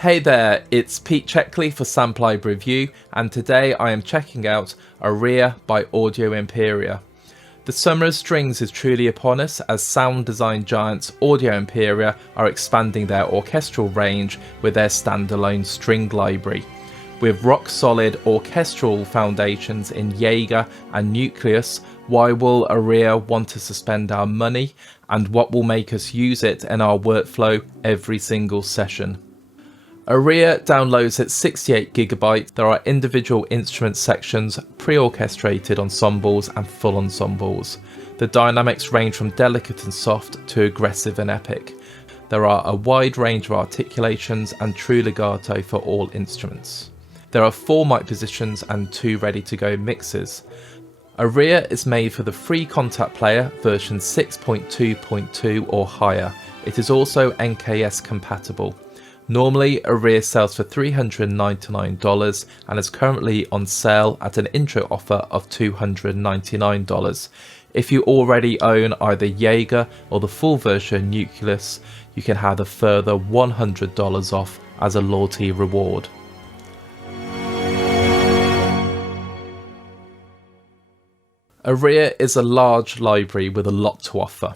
Hey there, it's Pete Checkley for Sample Library Review, and today I am checking out Areia by Audio Imperia. The summer of strings is truly upon us as sound design giants Audio Imperia are expanding their orchestral range with their standalone string library. With rock solid orchestral foundations in Jaeger and Nucleus, why will Areia want us to spend our money, and what will make us use it in our workflow every single session? Areia downloads at 68GB. There are individual instrument sections, pre-orchestrated ensembles and full ensembles. The dynamics range from delicate and soft to aggressive and epic. There are a wide range of articulations and true legato for all instruments. There are 4 mic positions and 2 ready-to-go mixes. Areia is made for the free contact player version 6.2.2 or higher. It is also NKS compatible. Normally, Areia sells for $399 and is currently on sale at an intro offer of $299. If you already own either Jaeger or the full version Nucleus, you can have a further $100 off as a loyalty reward. Areia is a large library with a lot to offer.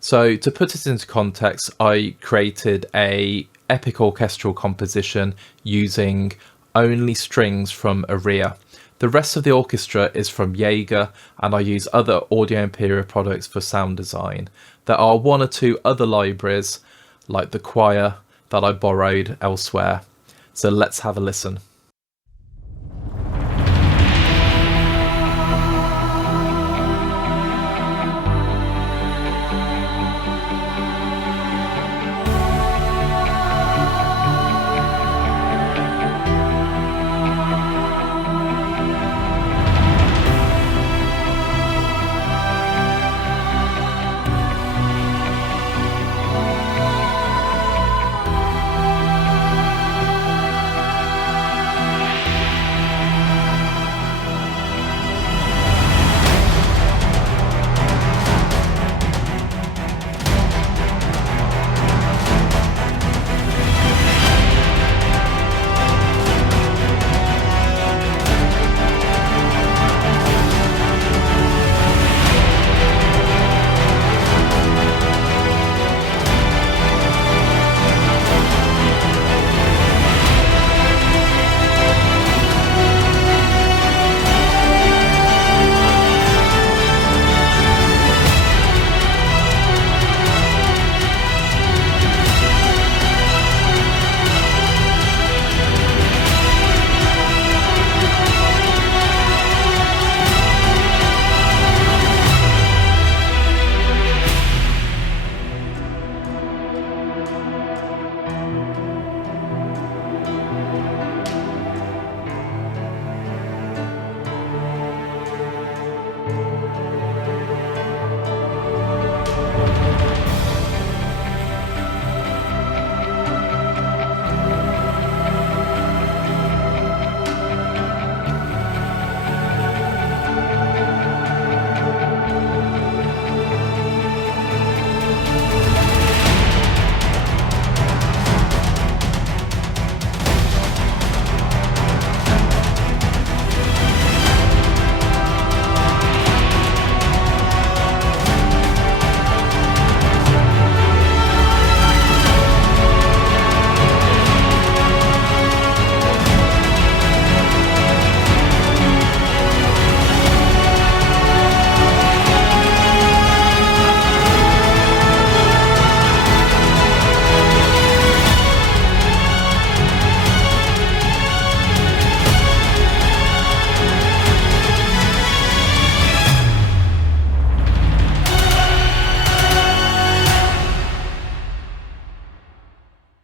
So to put it into context, I created a epic orchestral composition using only strings from Areia. The rest of the orchestra is from Jaeger, and I use other Audio Imperia products for sound design. There are 1 or 2 other libraries, like the choir, that I borrowed elsewhere. So let's have a listen.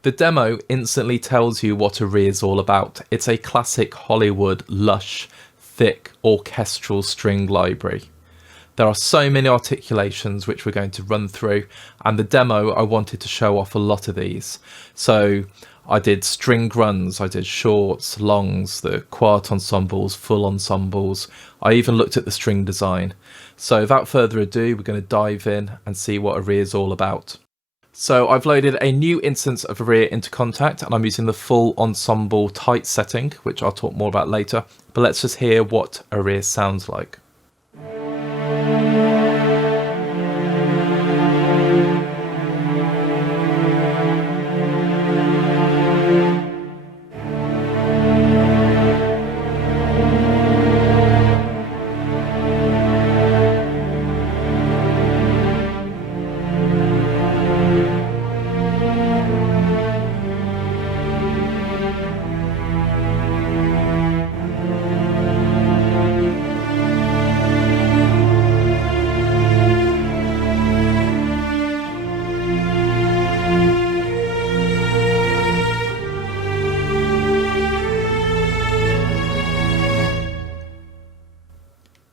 The demo instantly tells you what Areia is all about. It's a classic Hollywood, lush, thick, orchestral string library. There are so many articulations which we're going to run through, and the demo I wanted to show off a lot of these. So I did string runs, I did shorts, longs, the quartet ensembles, full ensembles. I even looked at the string design. So without further ado, we're going to dive in and see what Areia is all about. So I've loaded a new instance of Areia into Contact, and I'm using the full ensemble tight setting, which I'll talk more about later. But let's just hear what Areia sounds like.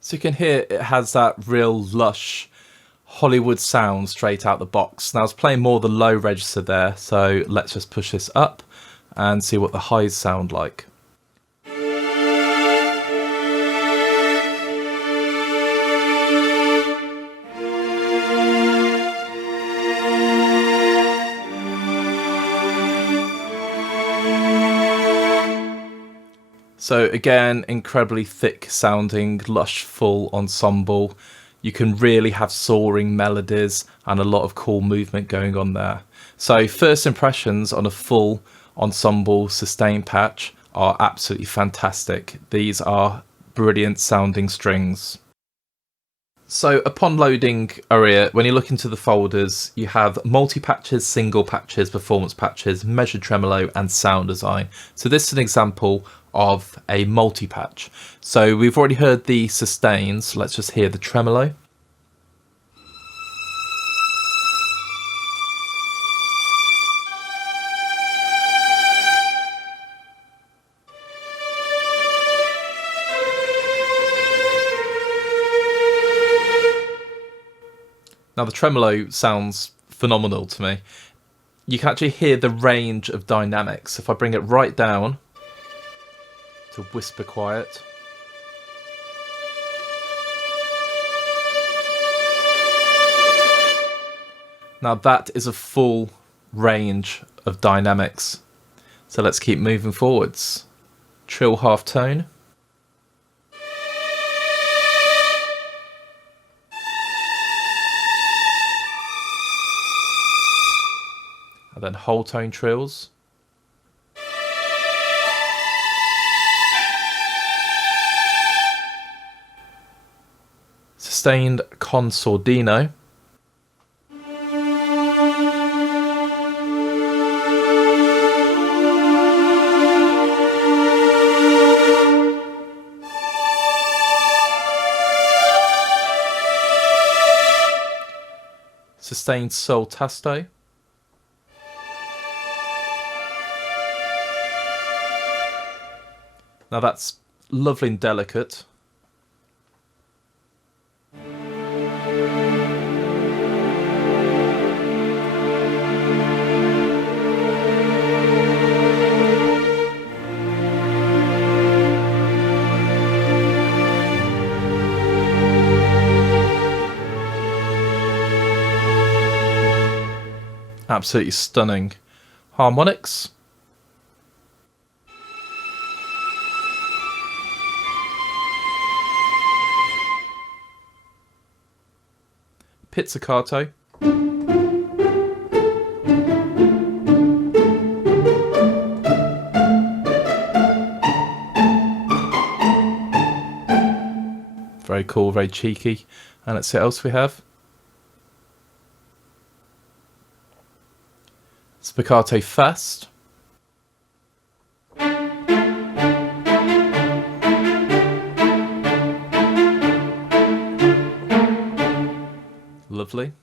So you can hear it has that real lush Hollywood sound straight out the box. Now I was playing more the low register there, so let's just push this up and see what the highs sound like. So again, incredibly thick sounding, lush, full ensemble. You can really have soaring melodies and a lot of cool movement going on there. So first impressions on a full ensemble sustain patch are absolutely fantastic. These are brilliant sounding strings. So upon loading Areia, when you look into the folders, you have multi-patches, single patches, performance patches, measured tremolo, and sound design. So this is an example of a multi-patch. So we've already heard the sustains. Let's just hear the tremolo. Now the tremolo sounds phenomenal to me. You can actually hear the range of dynamics. If I bring it right down to whisper quiet. Now that is a full range of dynamics. So let's keep moving forwards. Trill half tone. And then whole tone trills. Sustained con Sordino. Sustained sol tasto. Now that's lovely and delicate. Absolutely stunning. Harmonics. Pizzicato. Very cool, very cheeky. And let's see what else we have. Spiccato fast. Lovely.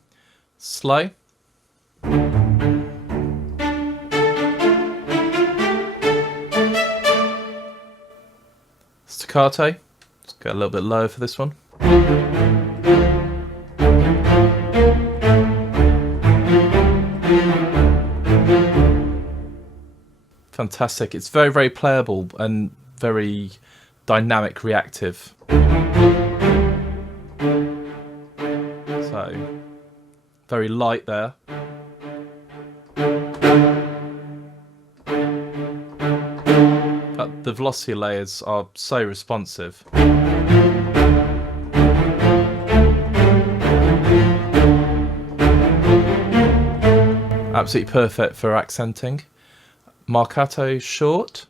Slow. Staccato. Let's go a little bit lower for this one. Fantastic. It's very, very playable and very dynamic, reactive. So, very light there. The velocity layers are so responsive. Absolutely perfect for accenting. Marcato short.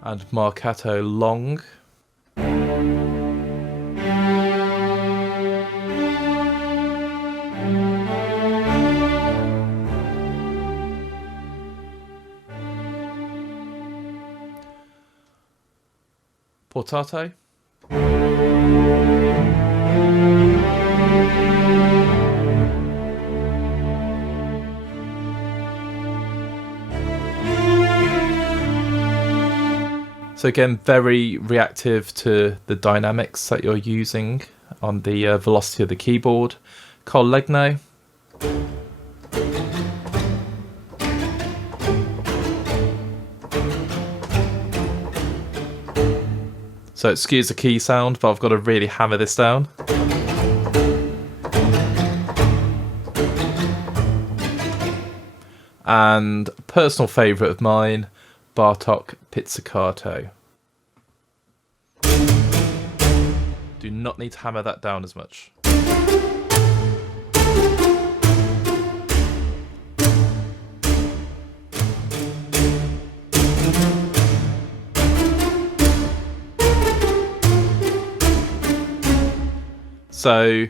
And marcato long. Portato. So again, very reactive to the dynamics that you're using on the velocity of the keyboard. Col Legno. So it skews the key sound, but I've got to really hammer this down. And personal favourite of mine, Bartok Pizzicato. Do not need to hammer that down as much. So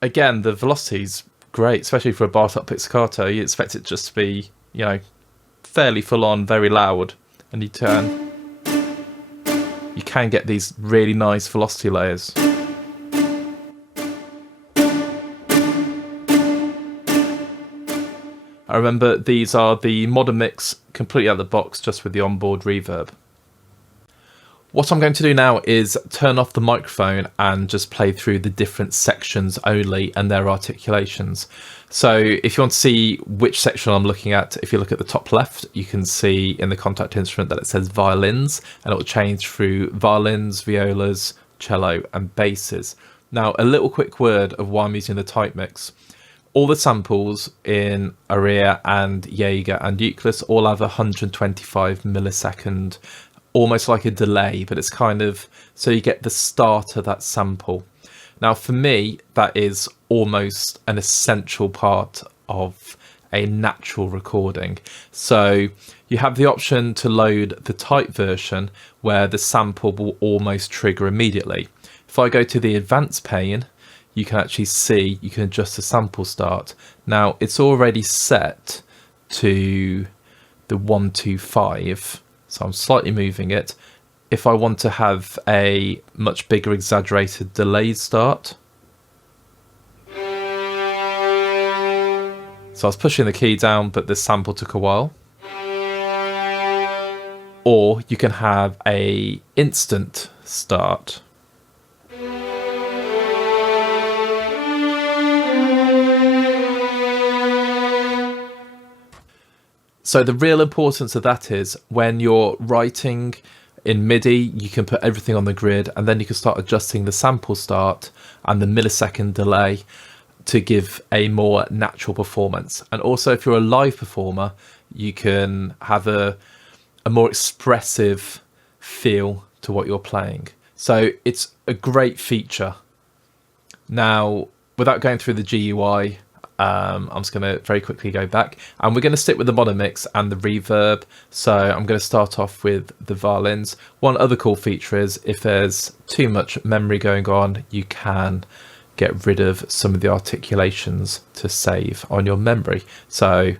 again, the velocity's great, especially for a Bartok Pizzicato. You expect it just to be, you know, fairly full on, very loud, and you can get these really nice velocity layers. I remember these are the modern mix completely out of the box, just with the onboard reverb. What I'm going to do now is turn off the microphone and just play through the different sections only and their articulations. So if you want to see which section I'm looking at, if you look at the top left, you can see in the contact instrument that it says violins, and it will change through violins, violas, cello and basses. Now, a little quick word of why I'm using the type mix. All the samples in Areia and Jaeger and Nucleus all have 125 millisecond, almost like a delay, but it's kind of so you get the start of that sample. Now for me, that is almost an essential part of a natural recording. So you have the option to load the type version where the sample will almost trigger immediately. If I go to the advanced pane, you can actually see you can adjust the sample start. Now it's already set to the 125. So I'm slightly moving it. If I want to have a much bigger exaggerated delayed start. So I was pushing the key down, but the sample took a while. Or you can have a instant start. So the real importance of that is when you're writing in MIDI, you can put everything on the grid, and then you can start adjusting the sample start and the millisecond delay to give a more natural performance. And also if you're a live performer, you can have a more expressive feel to what you're playing. So it's a great feature. Now, without going through the GUI, I'm just going to very quickly go back, and we're going to stick with the mono mix and the reverb. So I'm going to start off with the violins. One other cool feature is if there's too much memory going on, you can get rid of some of the articulations to save on your memory. So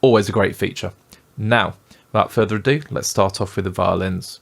always a great feature. Now, without further ado, let's start off with the violins.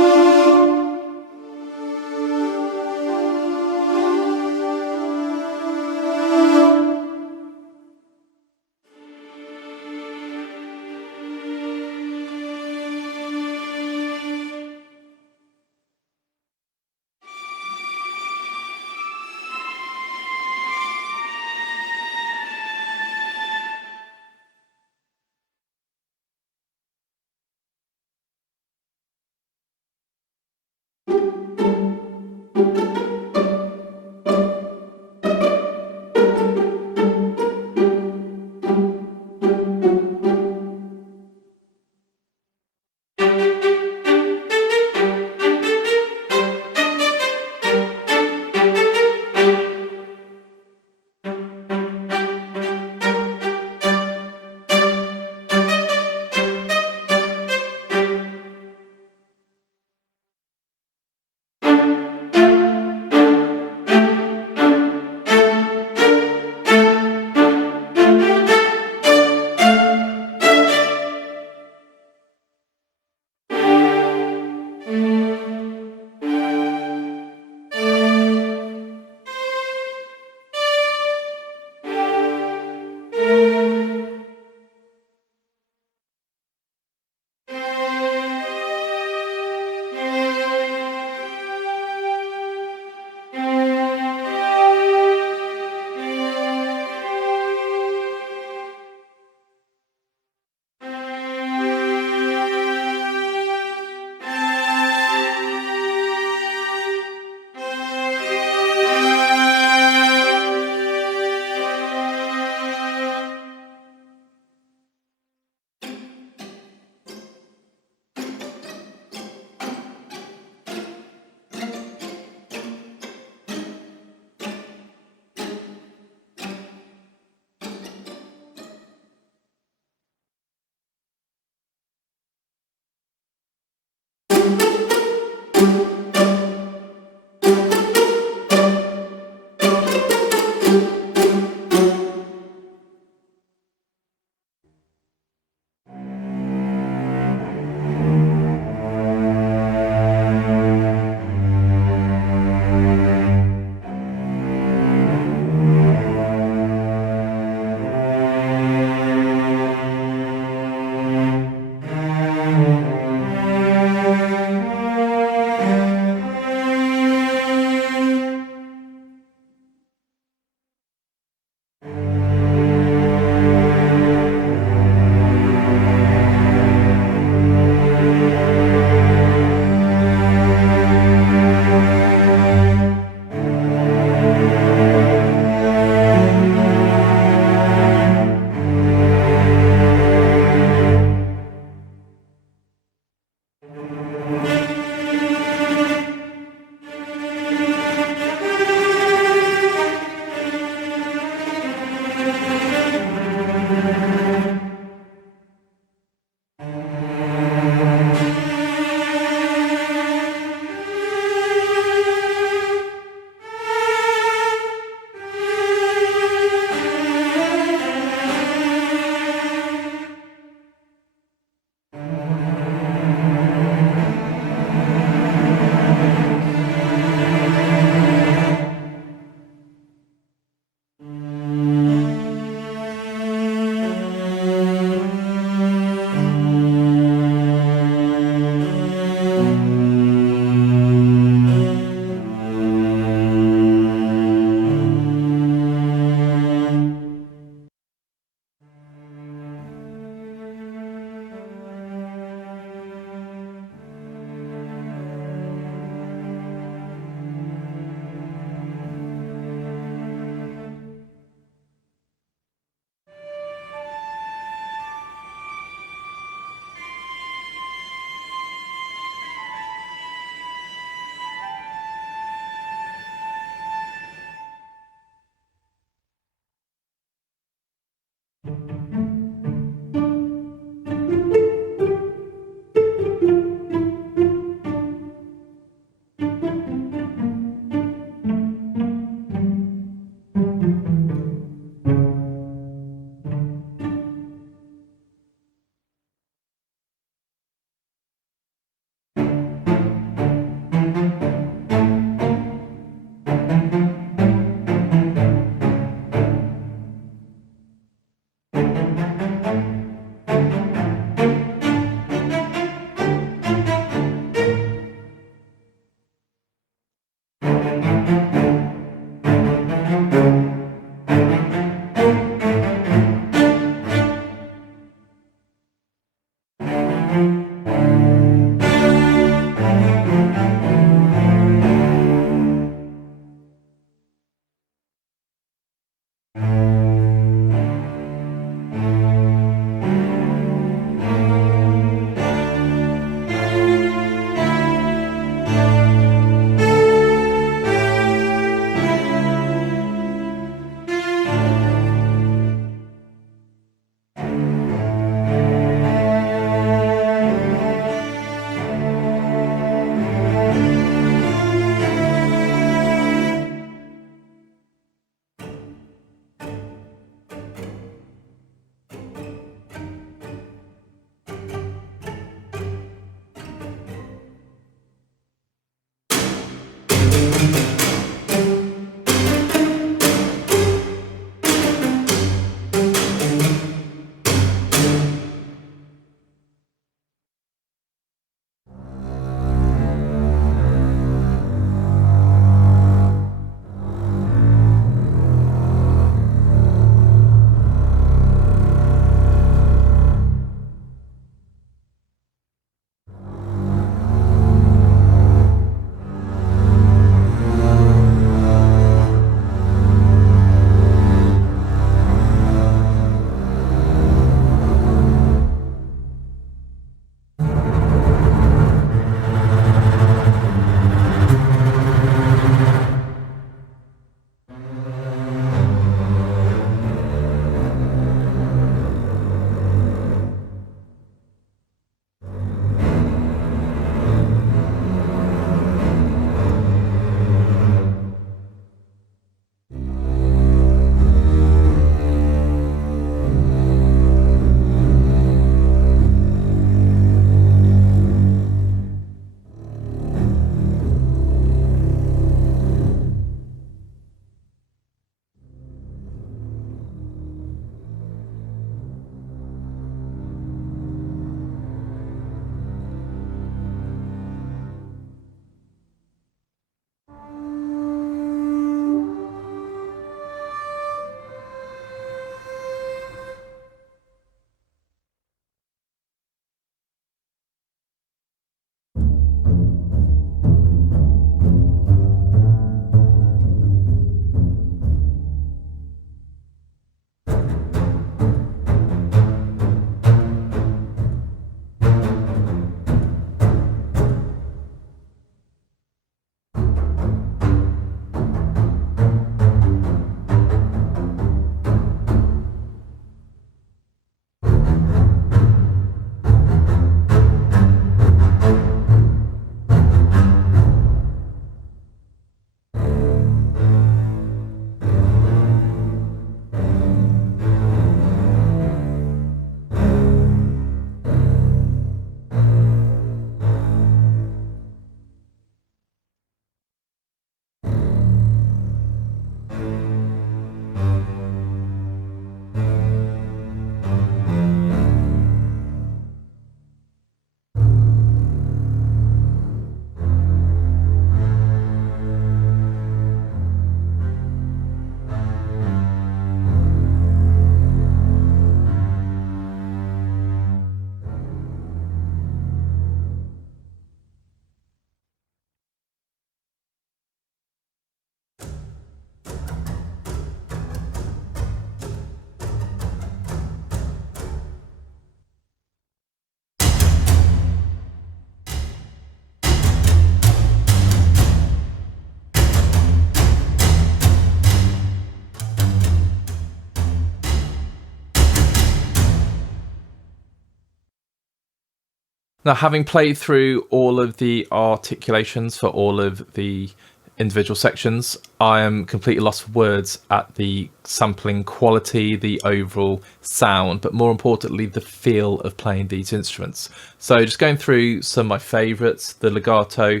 Now, having played through all of the articulations for all of the individual sections, I am completely lost for words at the sampling quality, the overall sound, but more importantly, the feel of playing these instruments. So just going through some of my favourites, the legato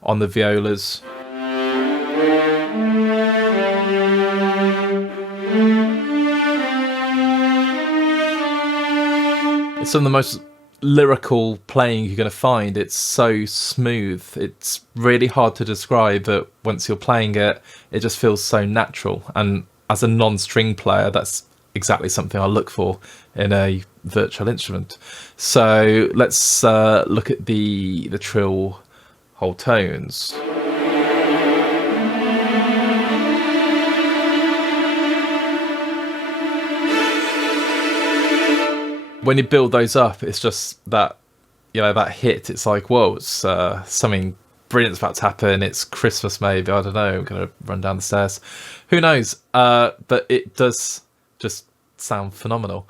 on the violas. It's some of the most lyrical playing you're going to find. It's so smooth. It's really hard to describe, but once you're playing it, it just feels so natural. And as a non-string player, that's exactly something I look for in a virtual instrument. So let's look at the Trill whole tones. When you build those up, it's just that, you know, that hit. It's like, whoa, it's something brilliant's about to happen. It's Christmas, maybe. I don't know. I'm going to run down the stairs. Who knows? But it does just sound phenomenal.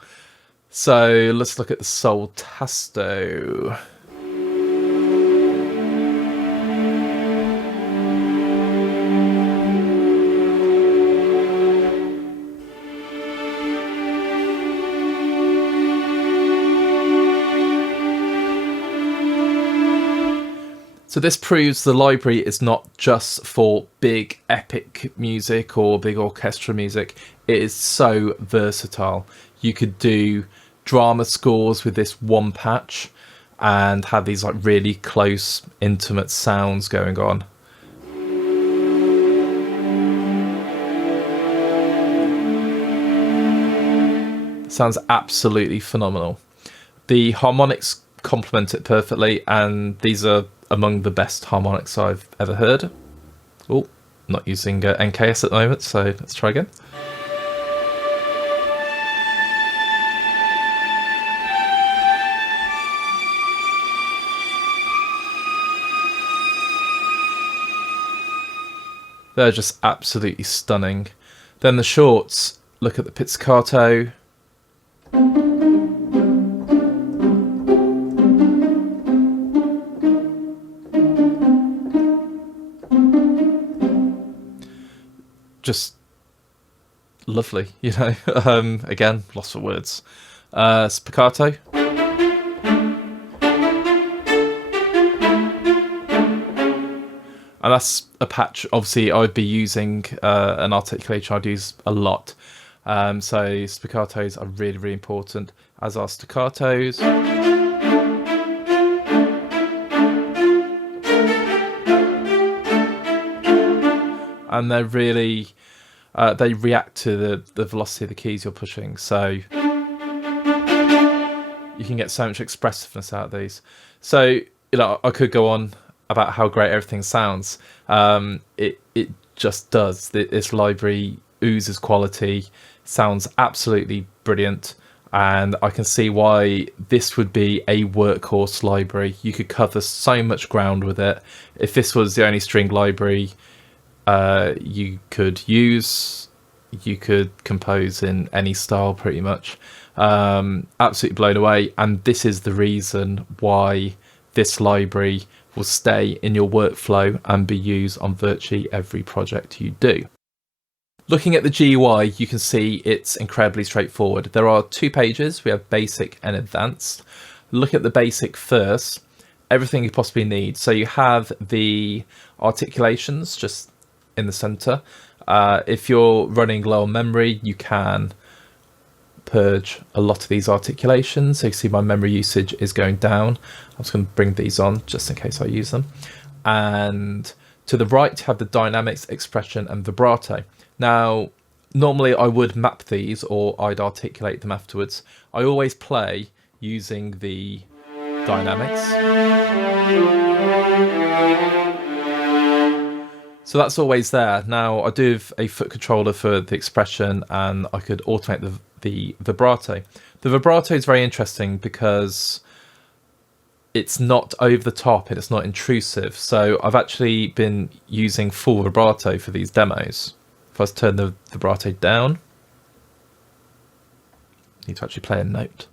So let's look at the Sol Tasto. So this proves the library is not just for big epic music or big orchestra music. It is so versatile. You could do drama scores with this one patch and have these like really close, intimate sounds going on. Sounds absolutely phenomenal. The harmonics complement it perfectly, and these are among the best harmonics I've ever heard. Oh, not using NKS at the moment, so let's try again. They're just absolutely stunning. Then the shorts, look at the pizzicato. Just lovely, you know. Again, lost for words. Spiccato. And that's a patch, obviously, I'd be using an articulation I'd use a lot. So spiccatos are really, really important, as are staccatos. And they're really, they react to the velocity of the keys you're pushing. So you can get so much expressiveness out of these. So, you know, I could go on about how great everything sounds. It just does. This library oozes quality, sounds absolutely brilliant, and I can see why this would be a workhorse library. You could cover so much ground with it. If this was the only string library you could use, you could compose in any style pretty much. Absolutely blown away, and this is the reason why this library will stay in your workflow and be used on virtually every project you do. Looking at the GUI, you can see it's incredibly straightforward. There are 2 pages. We have basic and advanced. Look at the basic first. Everything you possibly need. So you have the articulations just in the center. If you're running low on memory, you can purge a lot of these articulations. So you see my memory usage is going down. I'm just going to bring these on just in case I use them. And to the right, you have the dynamics, expression, and vibrato. Now, normally I would map these or I'd articulate them afterwards. I always play using the dynamics. So that's always there. Now, I do have a foot controller for the expression, and I could automate the vibrato. The vibrato is very interesting because it's not over the top and it's not intrusive. So I've actually been using full vibrato for these demos. If I was to turn the vibrato down, I need to actually play a note.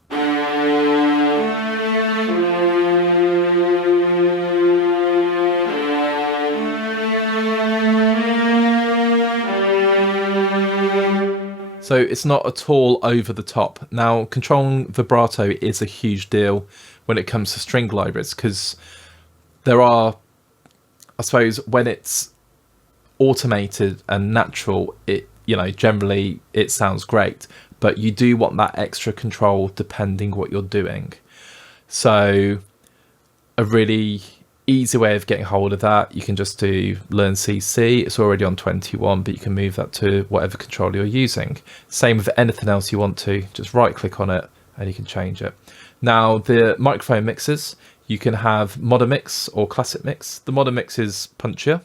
So it's not at all over the top. Now, controlling vibrato is a huge deal when it comes to string libraries, because there are, I suppose, when it's automated and natural, it, you know, generally it sounds great, but you do want that extra control depending what you're doing. So a really easy way of getting hold of that, you can just do learn CC. It's already on 21, but you can move that to whatever control you're using. Same with anything else you want to, just right click on it and you can change it. Now the microphone mixes, you can have modern mix or classic mix. The modern mix is punchier.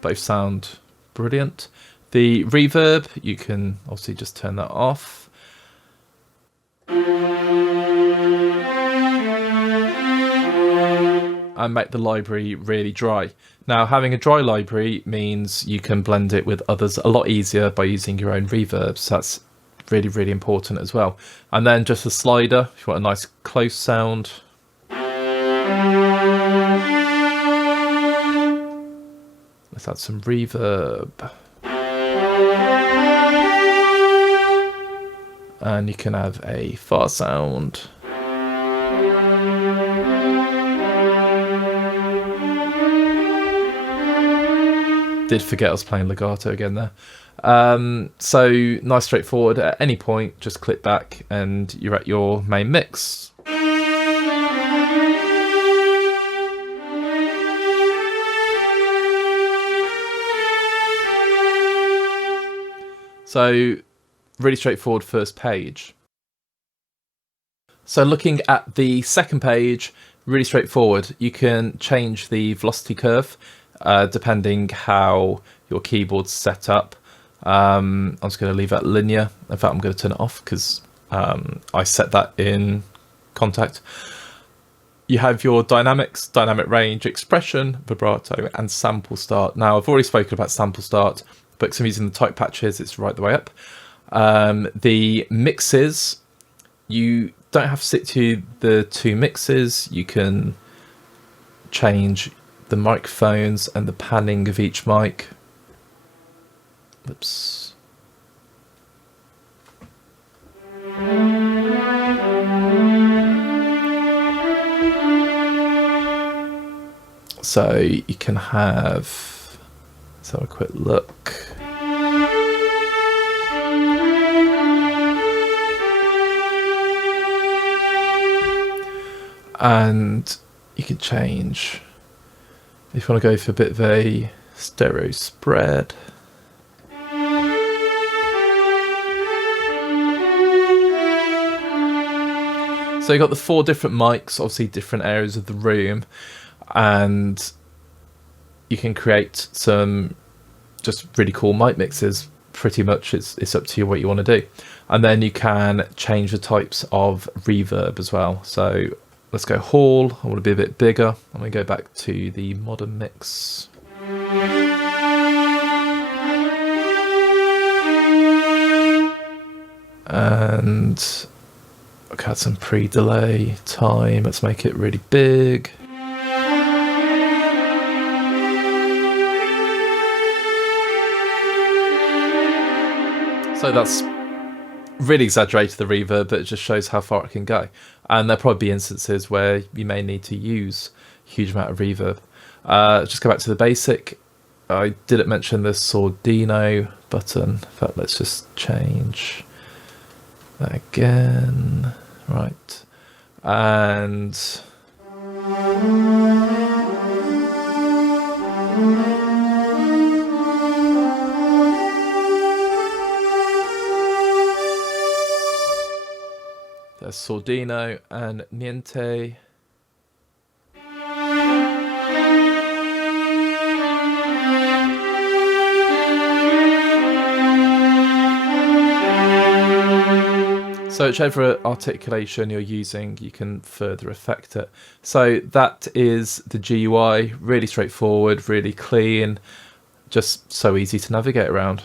Both sound brilliant. The reverb, you can obviously just turn that off. And make the library really dry. Now, having a dry library means you can blend it with others a lot easier by using your own reverbs. So that's really, really important as well. And then just a slider, if you want a nice close sound. Let's add some reverb. And you can have a far sound. Did forget I was playing legato again there. So nice, straightforward. At any point, just click back and you're at your main mix. So really straightforward first page. So looking at the second page, really straightforward. You can change the velocity curve depending how your keyboard's set up. I'm just going to leave that linear. In fact, I'm going to turn it off because I set that in Contact. You have your dynamics, dynamic range, expression, vibrato, and sample start. Now, I've already spoken about sample start, but because I'm using the type patches, it's right the way up. The mixes, you don't have to stick to the two mixes. You can change the microphones and the panning of each mic. Oops. So you can have, let's have a quick look. And you can change, if you want to go for a bit of a stereo spread. So you've got the 4 different mics, obviously different areas of the room, and you can create some just really cool mic mixes. Pretty much it's up to you what you want to do. And then you can change the types of reverb as well. So let's go hall. I want to be a bit bigger. I'm going to go back to the modern mix. And I've got some pre-delay time. Let's make it really big. So that's really exaggerated the reverb, but it just shows how far it can go. And there'll probably be instances where you may need to use a huge amount of reverb. Just go back to the basic. I didn't mention the Sordino button. In fact, let's just change that again. Right. And there's Sordino and Niente. So whichever articulation you're using, you can further affect it. So that is the GUI, really straightforward, really clean, just so easy to navigate around.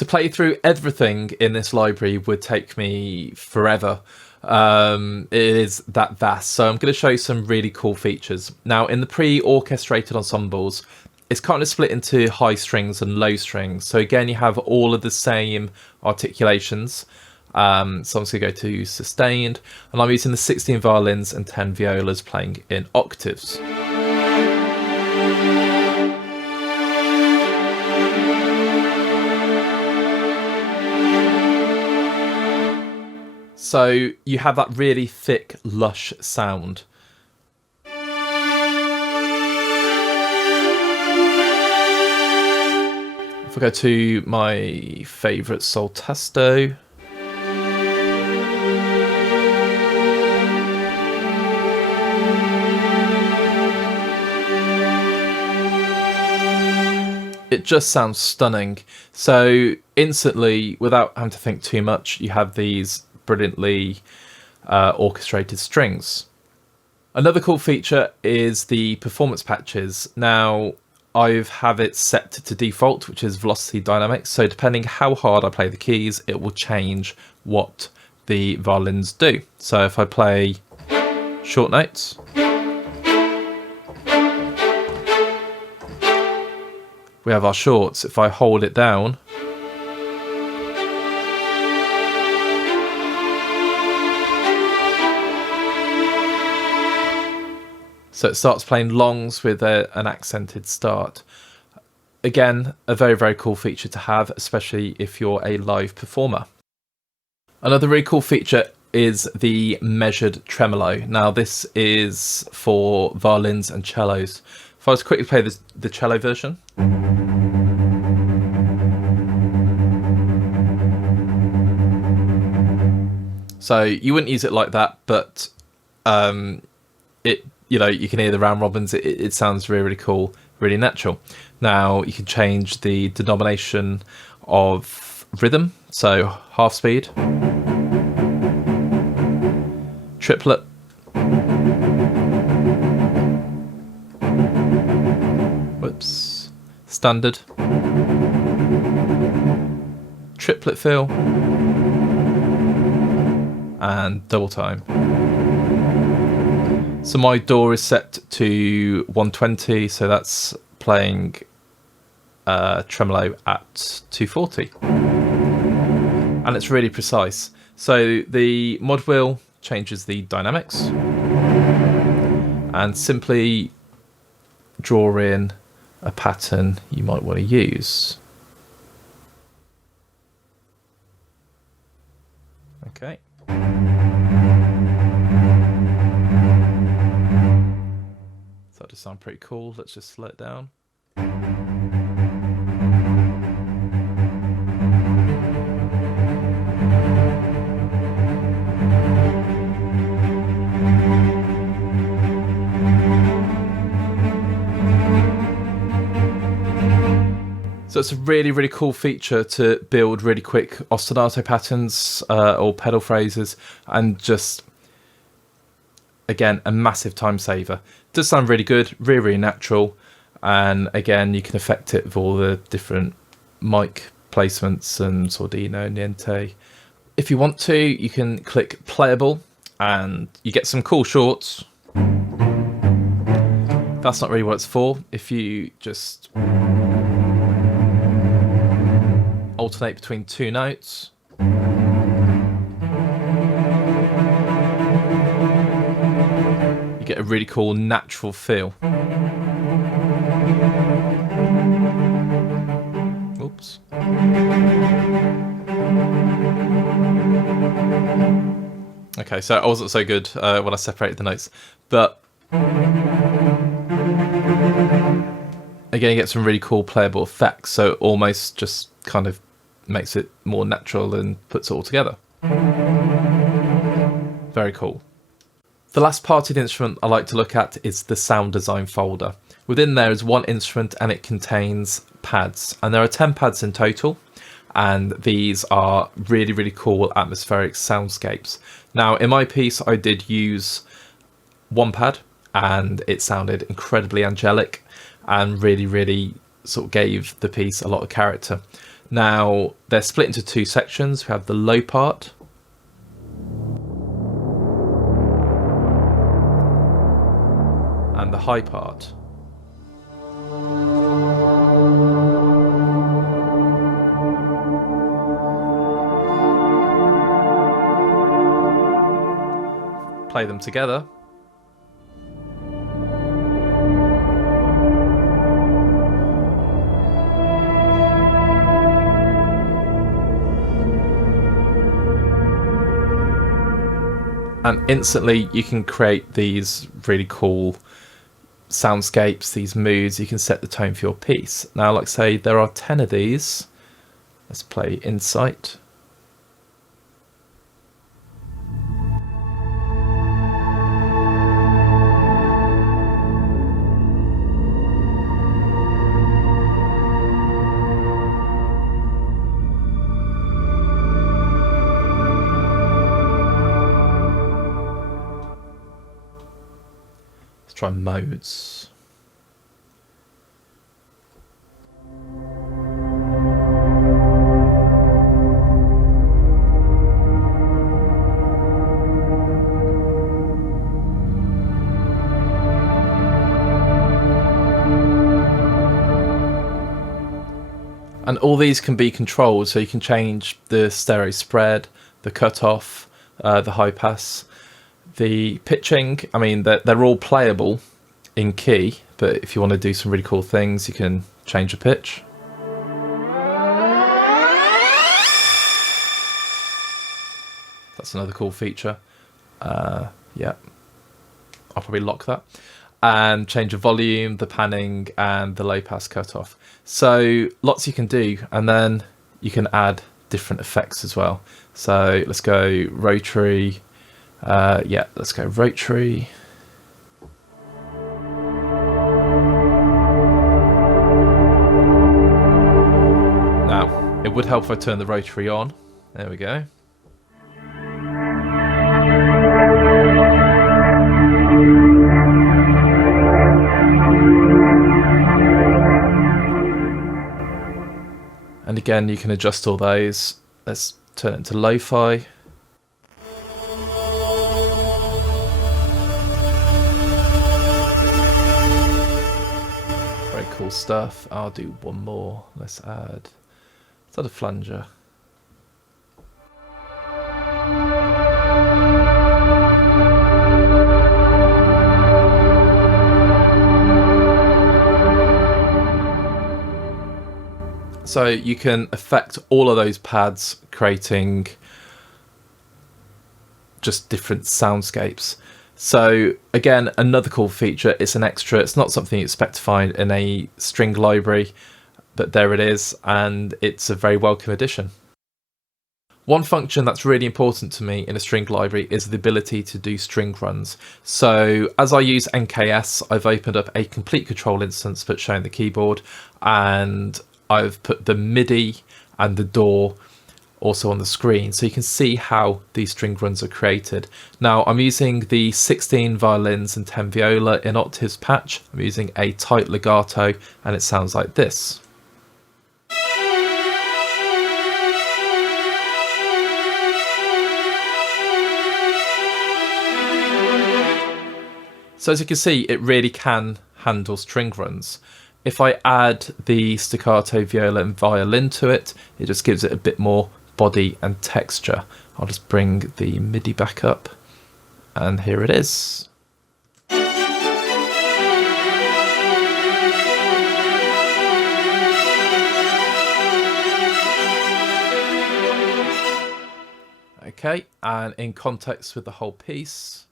To play through everything in this library would take me forever. It is that vast. So I'm going to show you some really cool features. Now, in the pre-orchestrated ensembles, it's kind of split into high strings and low strings. So again, you have all of the same articulations. So I'm just going to go to sustained, and I'm using the 16 violins and 10 violas playing in octaves. So you have that really thick, lush sound. If I go to my favourite sol testo, it just sounds stunning. So instantly, without having to think too much, you have these brilliantly orchestrated strings. Another cool feature is the performance patches. Now, I have it set to default, which is velocity dynamics. So depending how hard I play the keys, it will change what the violins do. So if I play short notes, we have our shorts. If I hold it down, so it starts playing longs with an accented start. Again, a very, very cool feature to have, especially if you're a live performer. Another really cool feature is the measured tremolo. Now, this is for violins and cellos. If I was to quickly play the cello version. So you wouldn't use it like that, but you can hear the round robins. It sounds really, really cool, really natural. Now you can change the denomination of rhythm, so half speed, triplet, whoops, standard, triplet fill, and double time. So my DAW is set to 120, so that's playing tremolo at 240. And it's really precise. So the mod wheel changes the dynamics and simply draw in a pattern you might want to use. Okay. That does sound pretty cool. Let's just slow it down. So it's a really, really cool feature to build really quick ostinato patterns or pedal phrases, and just, again, a massive time saver. It does sound really good, really, really natural, and again, you can affect it with all the different mic placements and Sordino, Niente. If you want to, you can click playable and you get some cool shorts. That's not really what it's for. If you just alternate between two notes, you get a really cool natural feel. Oops. Okay, so I wasn't so good when I separated the notes, but again, you get some really cool playable effects, so it almost just kind of makes it more natural and puts it all together. Very cool. The last part of the instrument I like to look at is the sound design folder. Within there is one instrument and it contains pads, and there are 10 pads in total, and these are really, really cool atmospheric soundscapes. Now, in my piece, I did use one pad and it sounded incredibly angelic and really, really sort of gave the piece a lot of character. Now, they're split into two sections. We have the low part and the high part. Play them together. And instantly you can create these really cool soundscapes, these moods. You can set the tone for your piece. Now, like say there are 10 of these. Let's play Insight. Try modes. And all these can be controlled, so you can change the stereo spread, the cutoff, the high pass. The pitching, I mean, they're all playable in key, but if you want to do some really cool things, you can change the pitch. That's another cool feature. Yeah, I'll probably lock that. And change the volume, the panning, and the low pass cutoff. So lots you can do, and then you can add different effects as well. So let's go rotary. Yeah, let's go rotary. Now, it would help if I turn the rotary on. There we go. And again, you can adjust all those. Let's turn it into lo-fi. Cool stuff. I'll do one more. Let's add a flanger. So you can affect all of those pads, creating just different soundscapes. So again, another cool feature, it's an extra, it's not something you expect to find in a string library, but there it is, and it's a very welcome addition. One function that's really important to me in a string library is the ability to do string runs. So as I use NKS, I've opened up a complete control instance but showing the keyboard, and I've put the MIDI and the DAW also on the screen, so you can see how these string runs are created. Now I'm using the 16 violins and 10 viola in octaves patch. I'm using a tight legato, and it sounds like this. So as you can see, it really can handle string runs. If I add the staccato viola and violin to it, it just gives it a bit more body and texture. I'll just bring the MIDI back up, and here it is. Okay, and in context with the whole piece.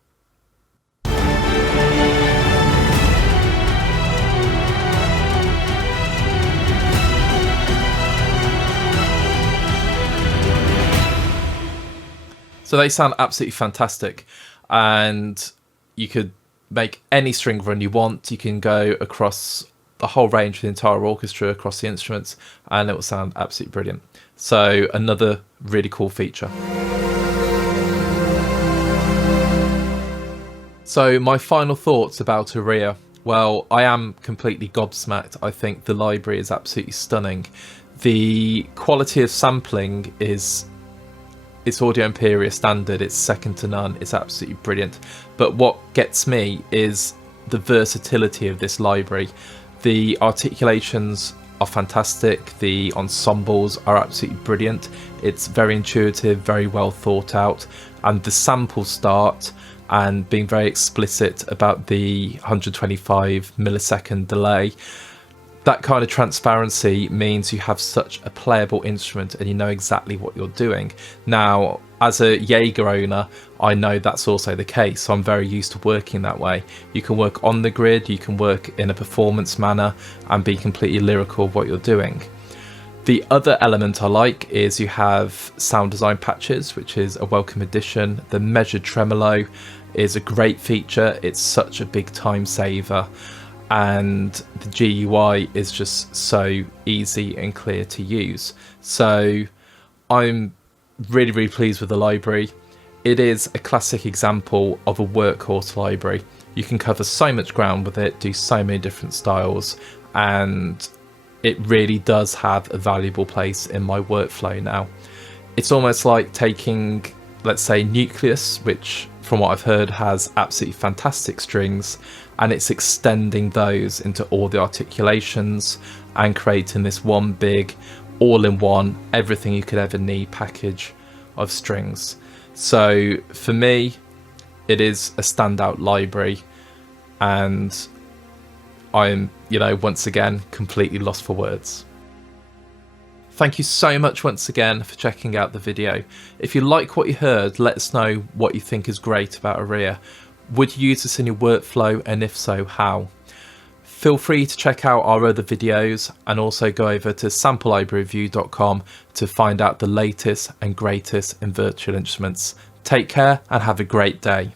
So they sound absolutely fantastic, and you could make any string run you want. You can go across the whole range of the entire orchestra, across the instruments, and it will sound absolutely brilliant. So another really cool feature. So my final thoughts about Areia. Well, I am completely gobsmacked. I think the library is absolutely stunning. The quality of sampling is, it's Audio Imperia standard, it's second to none, it's absolutely brilliant. But what gets me is the versatility of this library. The articulations are fantastic, the ensembles are absolutely brilliant, it's very intuitive, very well thought out, and the sample start and being very explicit about the 125 millisecond delay, that kind of transparency means you have such a playable instrument and you know exactly what you're doing. Now, as a Jaeger owner, I know that's also the case, so I'm very used to working that way. You can work on the grid, you can work in a performance manner and be completely lyrical of what you're doing. The other element I like is you have sound design patches, which is a welcome addition. The measured tremolo is a great feature, it's such a big time saver. And the GUI is just so easy and clear to use. So I'm really pleased with the library. It is a classic example of a workhorse library. You can cover so much ground with it, do so many different styles, and it really does have a valuable place in my workflow now. It's almost like taking, let's say, Nucleus, which from what I've heard has absolutely fantastic strings, and it's extending those into all the articulations and creating this one big all-in-one, everything you could ever need package of strings. So for me, it is a standout library, and I'm, once again, completely lost for words. Thank you so much once again for checking out the video. If you like what you heard, let us know what you think is great about Areia. Would you use this in your workflow, and if so, how? Feel free to check out our other videos and also go over to samplelibraryreview.com to find out the latest and greatest in virtual instruments. Take care and have a great day.